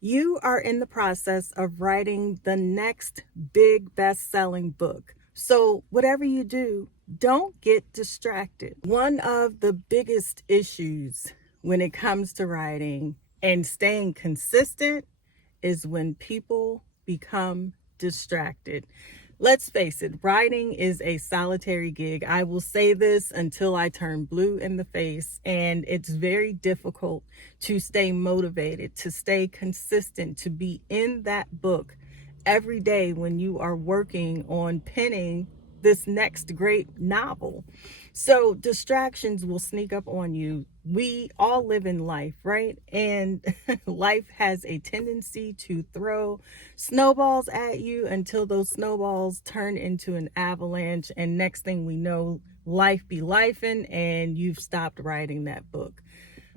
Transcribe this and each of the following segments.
You are in the process of writing the next big best-selling book. So, whatever you do, don't get distracted. One of the biggest issues when it comes to writing and staying consistent is when people become distracted. Let's face it, writing is a solitary gig. I will say this until I turn blue in the face, and it's very difficult to stay motivated, to stay consistent, to be in that book every day when you are working on penning this next great novel. So distractions will sneak up on you. We all live in life, right? And life has a tendency to throw snowballs at you until those snowballs turn into an avalanche. And next thing we know, life be lifing and you've stopped writing that book.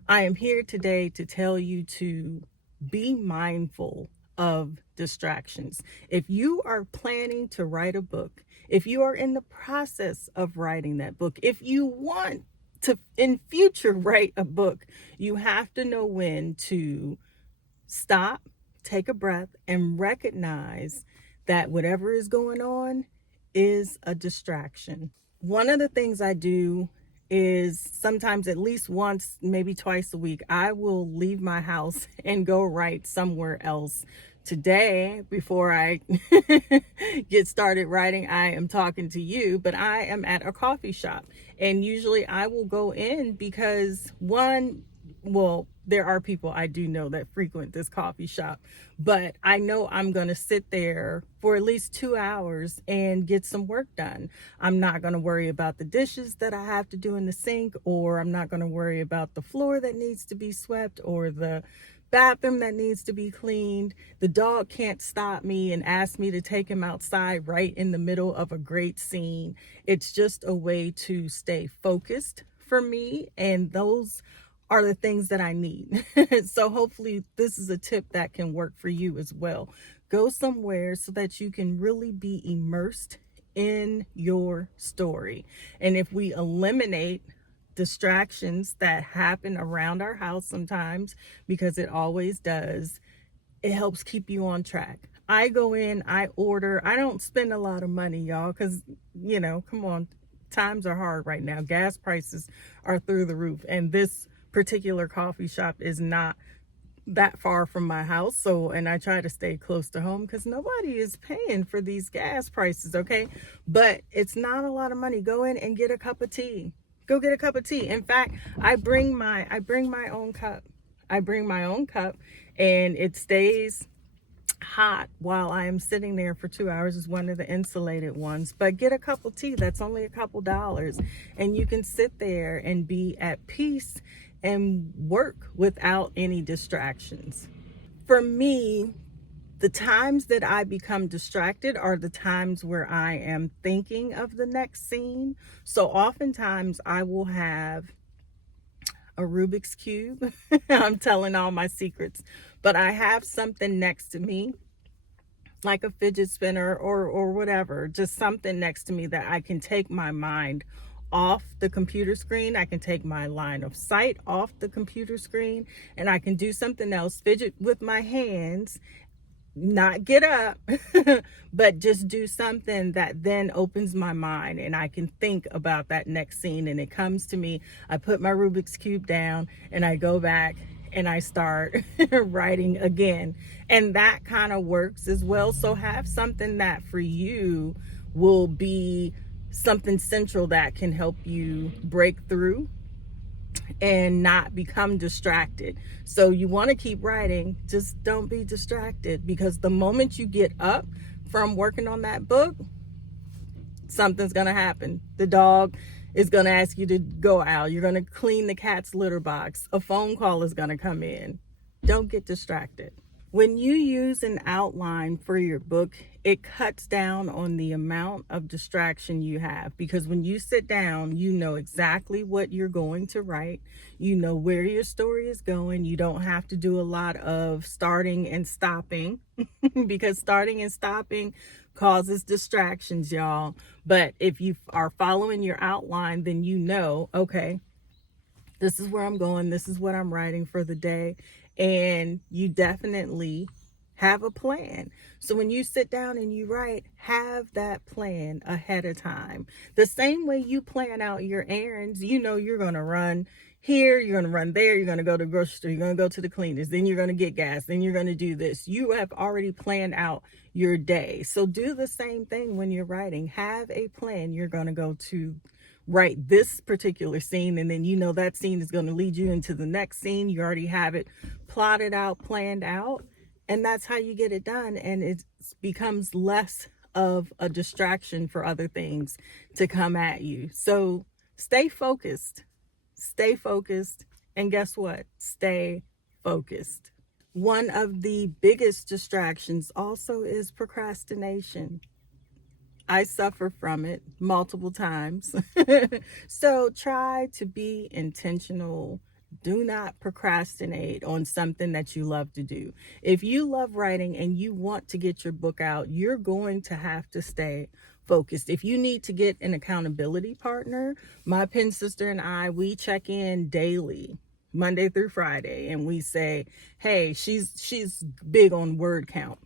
I am here today to tell you to be mindful of distractions. If you are planning to write a book, if you are in the process of writing that book, if you want to in future write a book, you have to know when to stop, take a breath, and recognize that whatever is going on is a distraction. One of the things I do is sometimes at least once, maybe twice a week, I will leave my house and go write somewhere else. Today, before I get started writing, I am talking to you, but I am at a coffee shop. And usually I will go in because well, there are people I do know that frequent this coffee shop, but I know I'm going to sit there for at least 2 hours and get some work done. I'm not going to worry about the dishes that I have to do in the sink, or I'm not going to worry about the floor that needs to be swept or the bathroom that needs to be cleaned. The dog can't stop me and ask me to take him outside right in the middle of a great scene. It's just a way to stay focused for me, and those are the things that I need. So hopefully this is a tip that can work for you as well. Go somewhere so that you can really be immersed in your story. And if we eliminate distractions that happen around our house sometimes, because it always does, it helps keep you on track. I go in, I order, I don't spend a lot of money, y'all, because, come on, times are hard right now. Gas prices are through the roof. And this particular coffee shop is not that far from my house. So, and I try to stay close to home because nobody is paying for these gas prices, okay? But it's not a lot of money. Go in and get a cup of tea. Go get a cup of tea. In fact, I bring my own cup. I bring my own cup and it stays hot while I am sitting there for 2 hours. Is one of the insulated ones. But get a cup of tea that's only a couple dollars, and you can sit there and be at peace and work without any distractions. For me, the times that I become distracted are the times where I am thinking of the next scene. So oftentimes I will have a Rubik's Cube. I'm telling all my secrets, but I have something next to me, like a fidget spinner or whatever, just something next to me that I can take my mind off the computer screen. I can take my line of sight off the computer screen and I can do something else, fidget with my hands, not get up, but just do something that then opens my mind and I can think about that next scene and it comes to me. I put my Rubik's Cube down and I go back and I start writing again. And that kind of works as well. So have something that for you will be something central that can help you break through and not become distracted. So you want to keep writing, just don't be distracted, because the moment you get up from working on that book, something's going to happen. The dog is going to ask you to go out. You're going to clean the cat's litter box. A phone call is going to come in. Don't get distracted. When you use an outline for your book, it cuts down on the amount of distraction you have, because when you sit down, you know exactly what you're going to write. You know where your story is going. You don't have to do a lot of starting and stopping because starting and stopping causes distractions, y'all. But if you are following your outline, then you know, okay, this is where I'm going. This is what I'm writing for the day. and you definitely have a plan. So when you sit down and you write, have that plan ahead of time. The same way you plan out your errands, you know you're going to run here, you're going to run there, you're going to go to the grocery store, you're going to go to the cleaners, then you're going to get gas, then you're going to do this. You have already planned out your day. So do the same thing when you're writing. Have a plan. You're going to go to write this particular scene, and then you know that scene is going to lead you into the next scene. You already have it plotted out, planned out, and that's how you get it done. And it becomes less of a distraction for other things to come at you. So stay focused. Stay focused. And guess what? Stay focused. One of the biggest distractions also is procrastination. I suffer from it multiple times. So try to be intentional. Do not procrastinate on something that you love to do. If you love writing and you want to get your book out, you're going to have to stay focused. If you need to get an accountability partner, my pen sister and I, we check in daily, Monday through Friday, and we say, hey, she's big on word count.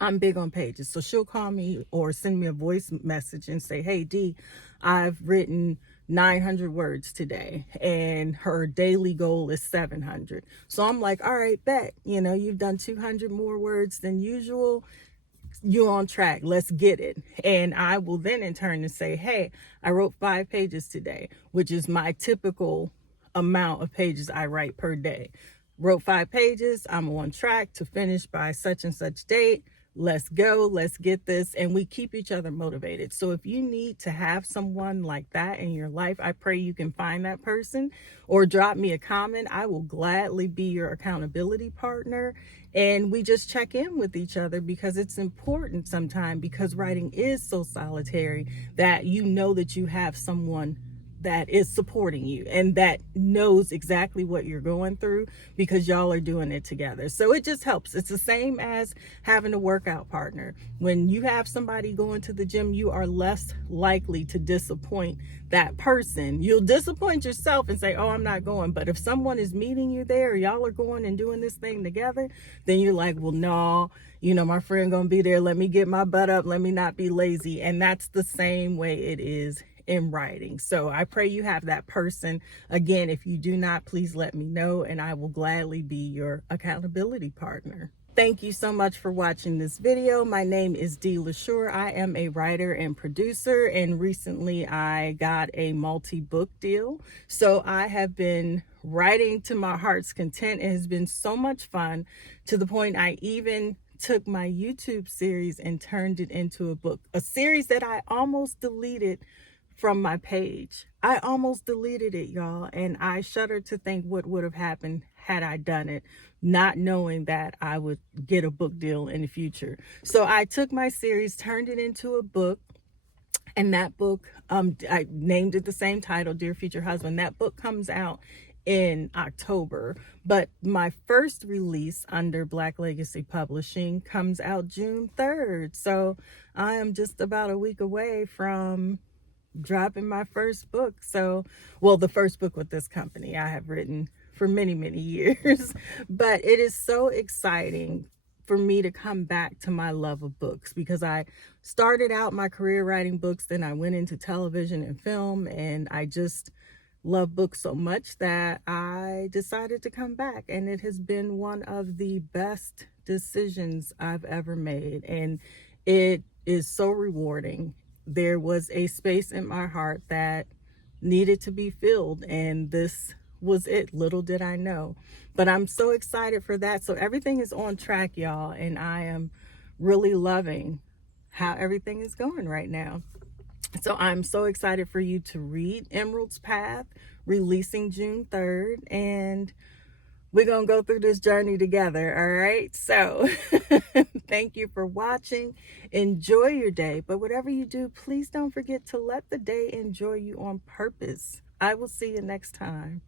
I'm big on pages. So she'll call me or send me a voice message and say, hey, D, I've written 900 words today, and her daily goal is 700. So I'm like, all right, bet, you've done 200 more words than usual. You're on track. Let's get it. And I will then in turn and say, hey, I wrote 5 pages today, which is my typical amount of pages I write per day. Wrote 5 pages. I'm on track to finish by such and such date. Let's go. Let's get this. And we keep each other motivated. So if you need to have someone like that in your life, I pray you can find that person or drop me a comment. I will gladly be your accountability partner. And we just check in with each other, because it's important sometimes, because writing is so solitary, that you know that you have someone that is supporting you and that knows exactly what you're going through, because y'all are doing it together. So it just helps. It's the same as having a workout partner. When you have somebody going to the gym, you are less likely to disappoint that person. You'll disappoint yourself and say, oh, I'm not going. But if someone is meeting you there, y'all are going and doing this thing together, then you're like, well, no, my friend gonna be there. Let me get my butt up. Let me not be lazy. And that's the same way it is in writing. So I pray you have that person. Again, if you do not, please let me know, and I will gladly be your accountability partner. Thank you so much for watching this video. My name is Dee LaSure. I am a writer and producer, and recently I got a multi-book deal. So I have been writing to my heart's content. It has been so much fun, to the point I even took my YouTube series and turned it into a book, a series that I almost deleted from my page. I almost deleted it, y'all, and I shudder to think what would have happened had I done it, not knowing that I would get a book deal in the future. So I took my series, turned it into a book, and that book, I named it the same title, Dear Future Husband. That book comes out in October, but my first release under Black Legacy Publishing comes out June 3rd. So I am just about a week away from dropping my first book. So, well, the first book with this company I have written for many, many years, but it is so exciting for me to come back to my love of books, because I started out my career writing books, then I went into television and film, and I just love books so much that I decided to come back, and it has been one of the best decisions I've ever made, and it is so rewarding. There was a space in my heart that needed to be filled, and this was it. Little did I know, but I'm so excited for that. So everything is on track, y'all, and I am really loving how everything is going right now. So I'm so excited for you to read Emerald's Path, releasing June 3rd, and we're going to go through this journey together, all right? So thank you for watching. Enjoy your day. But whatever you do, please don't forget to let the day enjoy you on purpose. I will see you next time.